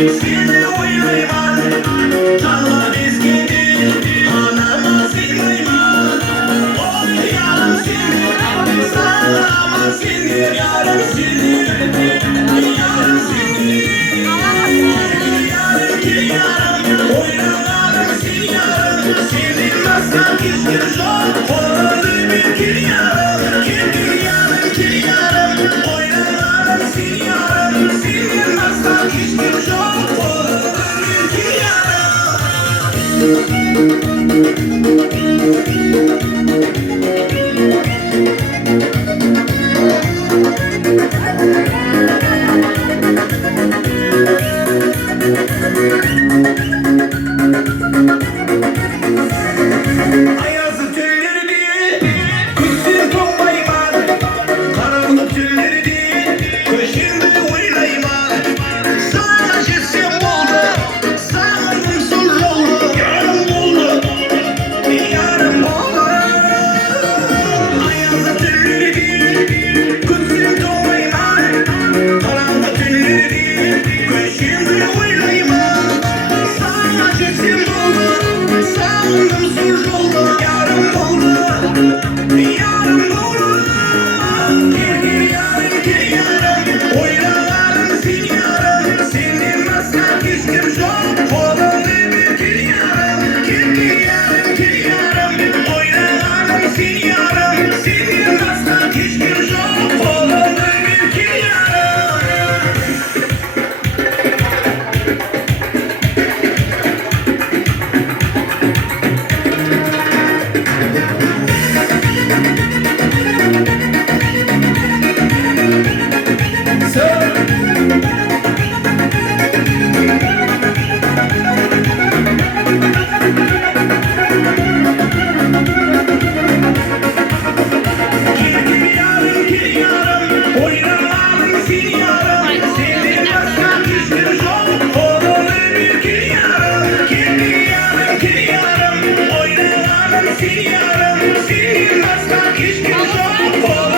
Seni oynayman Canlar eskidi Anama silmayman Oynayalım seni Sağlama seni Yarım seni Yarım seni Yarım ki yarım Oynayalım seni yarım Senin masal hiçbir yok Olanı bir ki yarım Ki yarım ki yarım Oynayalım seni yarım Senin masal hiçbir yok Olanı bir ki Ayazı tülleri değil, kışın toplayman Karanlık tülleri değil, kışın oynayman Sana cisim oldu, sağım sol oldu Yarım oldu, yarım oldu Ayazı tülleri değil, kışın toplayman Karanlık tülleri değil, kışın oynayman Sana cisim oldu, sağım sol oldu Yarım oldu, yarım oldu Gel yarım, gel yarım Oynayalım seni yarım Senin masal hiçbir yok Olanı bir gel yarım Gel yarım, gel yarım Oynayalım seni yarım Senin masal hiçbir yok Olanı bir gel yarım Gel yarım, gel yarım Oynayalım seni yarım Senin masal hiçbir yok Olanı bir gel yarım Gel yarım, gel yarım Oynayalım seni yarım Senin masal hiçbir yok